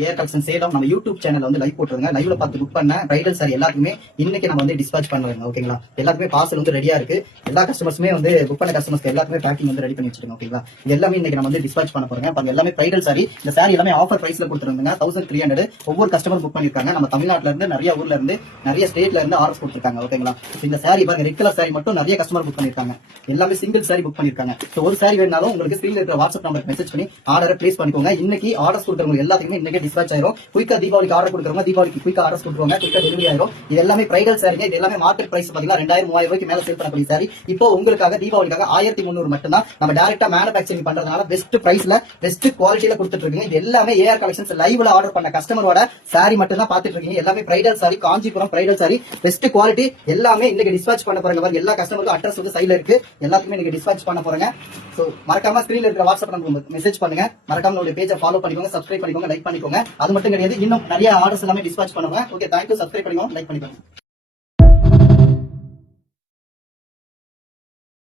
AR collection Salem நம்ம YouTube channel வந்து live போட்டுருங்க. லைவ்ல பார்த்து புக் பண்ண பிரைடல் சாரி எல்லாத்துக்குமே இன்னைக்கு நம்ம வந்து டிஸ்பாச் பண்ணுவாங்க. ஓகேங்களா? எல்லாத்துக்குமே பார்சல் வந்து ரெடியா இருக்கு. எல்லா கஸ்டமர்ஸுமே வந்து புக் பண்ண கஸ்டமர்ஸ்க்கு எல்லாத்துக்குமே பேக்கிங் வந்து ரெடி பண்ணி வச்சிருக்கோம். ஓகேங்களா? இது எல்லாமே இன்னைக்கு நம்ம வந்து டிஸ்பாச் பண்ண போறோம். பாருங்க எல்லாமே பிரைடல் சாரி. இந்த சாரி எல்லாமே ஆஃபர் பிரைஸ்ல கொடுத்துருந்தாங்க. 1300 ஒவ்வொரு கஸ்டமர் புக் பண்ணிருக்காங்க. நம்ம தமிழ்நாட்டுல இருந்து நிறைய ஊர்ல இருந்து நிறைய ஸ்டேட்ல இருந்து ஆர்டர்ஸ் கொடுத்துருக்காங்க. ஓகேங்களா? இந்த சாரி பாருங்க ரெட் கலர் சாரி மட்டும் நிறைய கஸ்டமர் புக் பண்ணிருக்காங்க. எல்லாமே சிங்கிள் சாரி புக் பண்ணிருக்காங்க. ஒரு சாரி வேணாலும் உங்களுக்கு ஸ்கிரீன்ல இருக்கிற வாட்ஸ்அப் நம்பருக்கு மெசேஜ் பண்ணி ஆர்டரை பிளேஸ் பண்ணிக்கோங்க. இன்னைக்கு ஆர்டர்ஸ் கொடுக்குறவங்க எல்லாத்துக்குமே இன்னைக்கு டிஸ்பாச் ஆயிரும். குயிக்கா தீபாவளிக்கு ஆர்டர் கொடுக்குறவங்க தீபாவளிக்கு குயிக்கா ஆர்டர் கொடுத்துருவாங்க. குயிக்கா டெலிவரி ஆயிரும். இது எல்லாமே பிரைடல் சாரிங்க. இது எல்லாமே மார்க்கெட் பிரைஸ் பாத்தீங்கன்னா 2000-3000 ரூபாய்க்கு மேல சேல் பண்ணக்கூடிய சாரி. இப்போ உங்களுக்காக தீபாவளிக்காக 1300 மட்டும் தான் நம்ம டைரக்டா மேனுபேக்சரிங் பண்றதுனால பெஸ்ட் பிரைஸ்ல பெஸ்ட் குவாலிட்டியில கொடுத்துட்டு இருக்கீங்க. இது எல்லாமே ஏஆர் கலெக்ஷன்ஸ் லைவ்ல ஆர்டர் பண்ண கஸ்டமரோட சாரி மட்டும் தான் பாத்துட்டு இருக்கீங்க. எல்லாமே bridal sorry, Kanchipuram bridal sorry, best quality. எல்லாமே இன்னைக்கு டிஸ்பாச் பண்ண போறாங்க. பாருங்க எல்லா கஸ்டமருக்கும் அட்ரஸ் வந்து சைடுல இருக்கு. எல்லாத்துக்குமே இன்னைக்கு டிஸ்பாச் பண்ண போறாங்க. சோ மறக்காம ஸ்கிரீன்ல இருக்கிற வாட்ஸ்அப் நம்பருக்கு மெசேஜ் பண்ணுங்க. மறக்காம நம்மளுடைய பேஜை ஃபாலோ பண்ணிக்கோங்க, சப்ஸ்கிரைப் பண்ணிக்கோங்க, லைக் பண்ணிக்கோங்க. அது மட்டும் கிடையாது, இன்னும் நிறைய ஆர்டர்ஸ் எல்லாமே டிஸ்பாச் பண்ணுவாங்க. Okay, thank you. சப்ஸ்கிரைப் பண்ணிக்கோங்க, லைக் பண்ணிக்கோங்க.